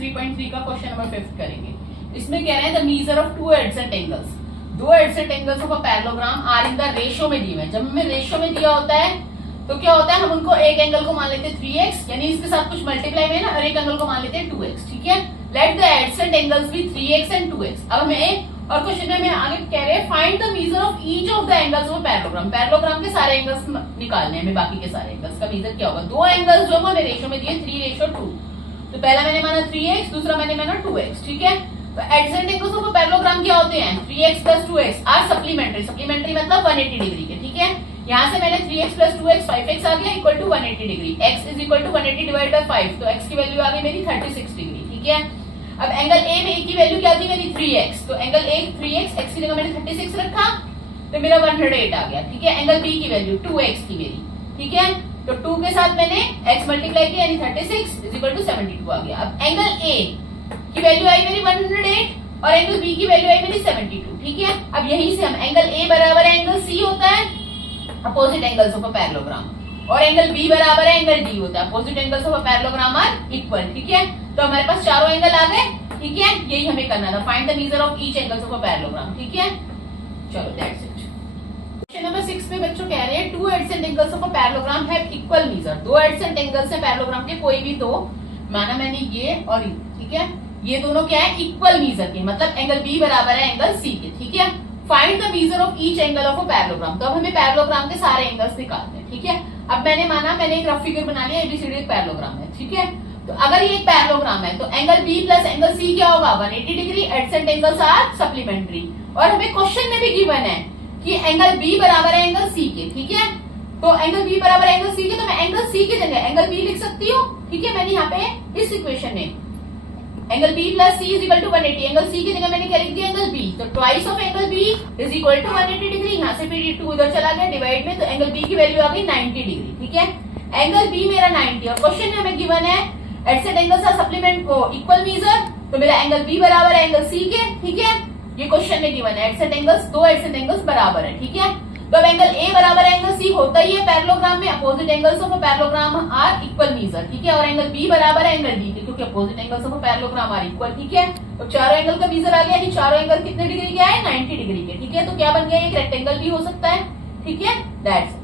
3.3 का question number 5 करेंगे। इसमें कह रहे हैं the measure of two adjacent angles, दो adjacent angles of a parallelogram are in the ratio में दिए हुए हैं। जब हमें रेशियो में दिया होता है तो क्या होता है, हम उनको एक एंगल को मान लेते हैं 3x, यानी इसके साथ कुछ मल्टीप्लाई में ना, और एक एंगल को मान लेते हैं 2x। ठीक है, let the adjacent angles be 3x and 2x। अब हमें और क्वेश्चन में हमें आगे कह रहे हैं find the measure of each of the angles of parallelogram. Parallelogram के सारे एंगल्स निकालने हैं हमें, बाकी के सारे एंगल्स का मीजर क्या होगा। दो एंगल्स जो हमें रेशियो में दिए 3:2, तो पहला मैंने माना 3x, दूसरा मैंने माना 2x। ठीक है, तो एडजेसेंट एंगल्स ऑफ पैरेललोग्राम क्या होते हैं, 3x + 2x are supplementary. Supplementary मतलब 180 डिग्री के। ठीक है, यहाँ से मैंने 3x + 2x 5x आ गया equal to 180 degree. x is equal to 180 divide by 5, तो x की वैल्यू आ गई मेरी 36 डिग्री। ठीक है, अब एंगल ए में की वैल्यू क्या थी मेरी 3x, तो एंगल ए 3x, x की जगह मैंने 36 रखा तो मेरा 108 आ गया। ठीक है, एंगल बी की वैल्यू 2x थी मेरी। ठीक है, तो 2 के साथ मैंने x मल्टीप्लाई किया यानी 36 इज इक्वल टू 72 आ गया। अब एंगल ए की वैल्यू आई मेरी 108 और एंगल बी की वैल्यू आई मेरी 72। ठीक है, अब यहीं से हम एंगल ए बराबर है एंगल सी होता है opposite angles of a parallelogram, और एंगल बी बराबर है एंगल डी होता है opposite angles of a parallelogram are equal. ठीक है, तो हमारे पास चारों एंगल आ गए। ठीक है, यही हमें करना था, find the measure of each angles of a parallelogram. ठीक है, चलो दैट्स इट। क्वेश्चन नंबर 6 में बच्चों कह रहे हैं two adjacent angles of a parallelogram have equal measure. दो एडजेसेंट एंगल्स है पैरेललोग्राम के, कोई भी दो, माना मैंने ये और ये। ठीक है, ये दोनों क्या है, इक्वल मीजर के, मतलब एंगल बी बराबर है एंगल सी के। ठीक है, find the measure of each angle of a parallelogram. तो अब हमें पैरेललोग्राम के सारे एंगल्स निकालने हैं। ठीक है, अब मैंने माना मैंने एक रफ फिगर बना लिया, एबीसीडी एक पैरेललोग्राम है। ठीक है, तो अगर ये एक पैरेललोग्राम है तो angle B plus angle C क्या होगा, 180 degree. Adjacent angles are supplementary, और हमें क्वेश्चन में भी गिवन है कि एंगल बी बराबर है एंगल सी के। ठीक है, तो एंगल बी बराबर है एंगल सी के, तो मैं एंगल सी की जगह एंगल बी लिख सकती हूँ। ठीक है, मैंने यहाँ पे इस इक्वेशन में angle B plus C is equal to 180, angle C की जगह मैंने क्या लिख दिया, एंगल बी, तो twice of angle B is equal to 180 degree. यहाँ से फिर 2 उधर चला गया डिवाइड में, तो एंगल बी की वैल्यू आ गई 90 डिग्री। ठीक है, एंगल बी मेरा 90 और क्वेश्चन में हमें गिवन है एडजेसेंट एंगल्स आर सप्लीमेंट को इक्वल मीजर, तो मेरा एंगल बी बराबर है एंगल सी के। ठीक है, ये क्वेश्चन में गिवन है एडजेसेंट एंगल्स, दो एडजेसेंट एंगल्स बराबर है। ठीक है, तो अब एंगल ए बराबर है एंगल सी होता ही है पैरेललोग्राम में, opposite angles of a parallelogram are equal measure. ठीक है, और एंगल बी बराबर है एंगल डी के, क्योंकि opposite angles of a parallelogram are equal. ठीक है, तो चारों एंगल का मीजर आ गया कि चारों एंगल कितने डिग्री के आए, 90 डिग्री के। ठीक है, तो क्या बन गया, एक रेक्टेंगल भी हो सकता है। ठीक है, दैट्स